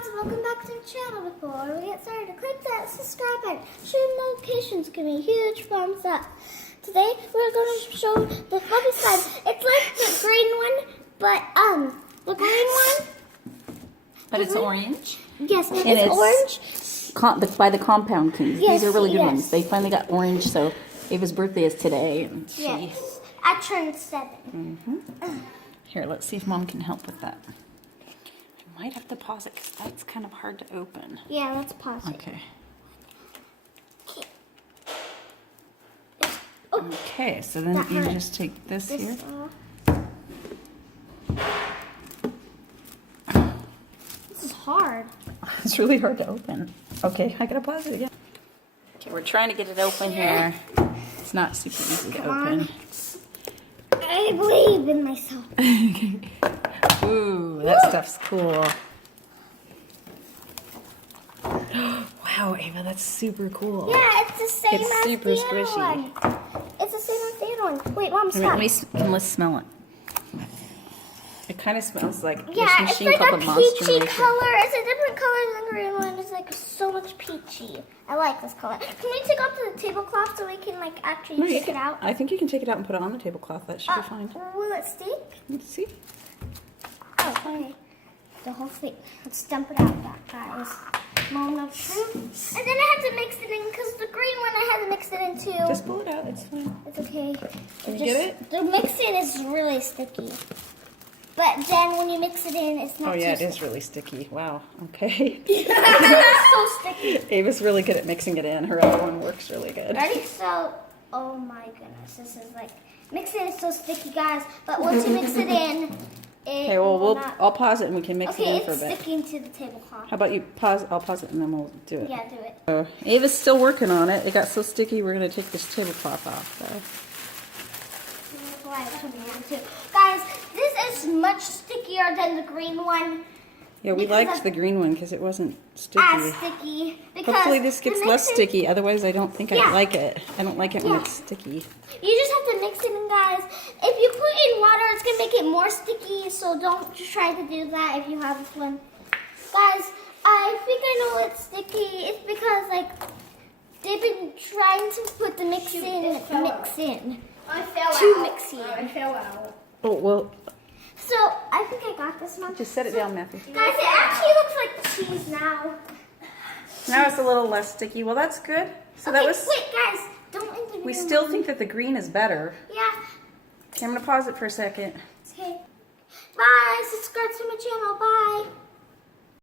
guys, welcome back to the channel. Before we get started, click that subscribe button. Share notifications, give me a huge thumbs up. Today we're going to show the fluffy slime. It's like the green one, but the green one. But it's orange. Yes, it's orange. By the Compound Kings. Yes, These are really good yes. ones. They finally got orange, so Ava's birthday is today. And Yes, I turned 7. Here, let's see if Mom can help with that. I might have to pause it because that's kind of hard to open. Yeah, let's pause it. Okay. Oh, Okay, so then that you hurt. just take this here. This is hard. It's really hard to open. Okay, I gotta pause it again. Okay, we're trying to get it open here. It's not super easy to open. I believe in myself. Ooh, that stuff's cool. Wow, Ava, that's super cool. Yeah, it's the same It's as super the squishy. other one. It's the same as the other one. Wait, Mom, stop. Let's smell it. It kind of smells like Yeah, this it's machine like called a the Monster peachy Maker. color. It's a different color than the green one. It's like so much peachy. I like this color. Can we take off the tablecloth so we can like actually No, you take can- it out? I think you can take it out and put it on the tablecloth. That should be fine. Will it stick? Let's see. Oh, okay. The whole thing. Let's dump it out, guys. Moment of truth. And then I have to mix it in because the green one I had to mix it in too. Just pull it out. It's fine. It's okay. Can you get it? The mixing is really sticky. But then when you mix it in, it's not Oh yeah, too it is really sticky. Wow. Okay. It's so sticky. Ava's really good at mixing it in. Her other one works really good. Ready? So, oh my goodness, this is like, mixing is so sticky, guys. But once you mix it in, Okay, well, I'll pause it and we can mix it okay, in for a it's bit. sticking to the tablecloth. How about you pause? I'll pause it and then we'll do it. Yeah, do it. So, Ava's still working on it. It got so sticky, we're going to take this tablecloth off. So. That's why I told you to. Guys, this is much stickier than the green one. Yeah, we Because liked of- the green one because it wasn't sticky. As sticky. Because Hopefully this the gets less mixing- sticky. Otherwise, I don't think Yeah. I like it. I don't like it when Yeah. it's sticky. You just have to mix it in, guys. If you put in water, it's going to make it more sticky, so don't just try to do that if you have this one. Guys, I think I know it's sticky. It's because, like, they've been trying to put the mix in. I fell To out. mix in. I fell out. Oh, well, So, I think I got this one. just set it down, Matthew. Guys, it actually looks like cheese now. Now it's a little less sticky. Well, that's good. So that Okay, was... wait, guys. Don't interview We still think that the green is better. Yeah. Okay, I'm going to pause it for a second. Okay. Bye. Subscribe to my channel. Bye.